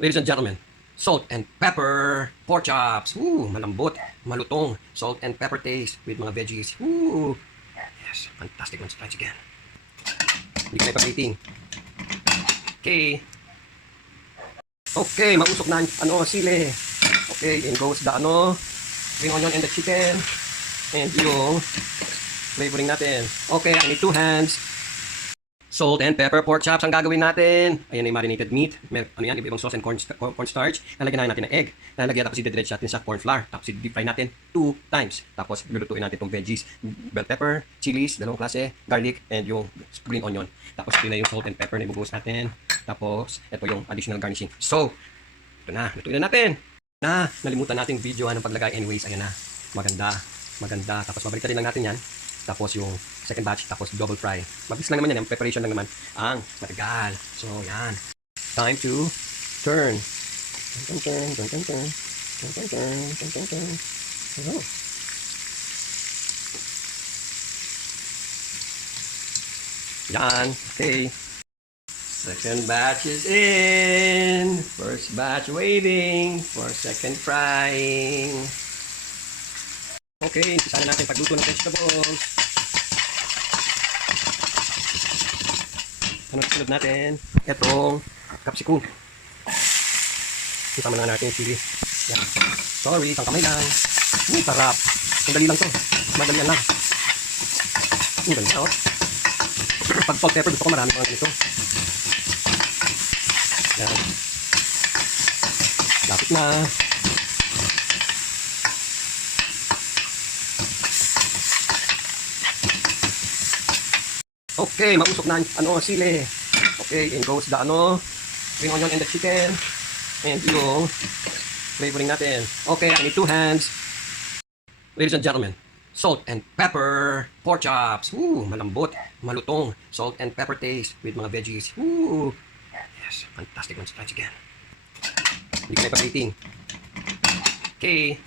Ladies and gentlemen, salt and pepper pork chops. Ooh, malambot, malutong. Salt and pepper taste with mga veggies. Ooh. Yes, fantastic. Try it again. Hindi ko na ipag-eating. Okay. Okay, mausok na ano, sili. Okay, in goes the ano, green onion and the chicken. And yung flavoring natin. Okay, I need two hands. Salt and pepper pork chops ang gagawin natin. Ayan yung marinated meat. Mer ano yan, iba-ibang sauce and corn, corn starch. Lalagyan na natin ng egg. Lalagyan tapos i-dredge natin sa corn flour. Tapos i-deep fry natin two times. Tapos lulutuin natin itong veggies. Bell pepper, chilies, dalawang klase, garlic, and yung green onion. Tapos ito na yung salt and pepper na ibubuhos natin. Tapos ito yung additional garnishing. So, ito na. Lutuin na natin. Na, nalimutan natin video ng paglagay. Anyways, ayan na. Maganda. Maganda. Tapos babalik lang natin yan. Tapos yung second batch, tapos double fry. Mabilis lang naman yan, yung preparation lang naman ang matagal. So, yan. Time to turn. Turn, turn, turn, turn, turn. Turn, turn, turn, turn, turn, turn. Oh. Yan. Okay. Second batch is in. First batch waiting for second frying. Okay, umpisa na natin pagluto ng vegetables. Ano sunod natin? Itong capsicum. Isama na natin yung chili. Yan. Sorry, isang kamay lang. Hmm, sarap. Sandali lang to. Madali yan lang. Hmm, ganda oh. Pag salt pepper, gusto ko marami pang ganito. Yan. Lapit na. Okay, mausok na ano, sili. Okay, in goes the ano, green onion and the chicken. And yung flavoring natin. Okay, I need two hands. Ladies and gentlemen, salt and pepper pork chops. Ooh, malambot, malutong. Salt and pepper taste with mga veggies. Ooh. Yes, fantastic. Try it again. Hindi ko na. Okay.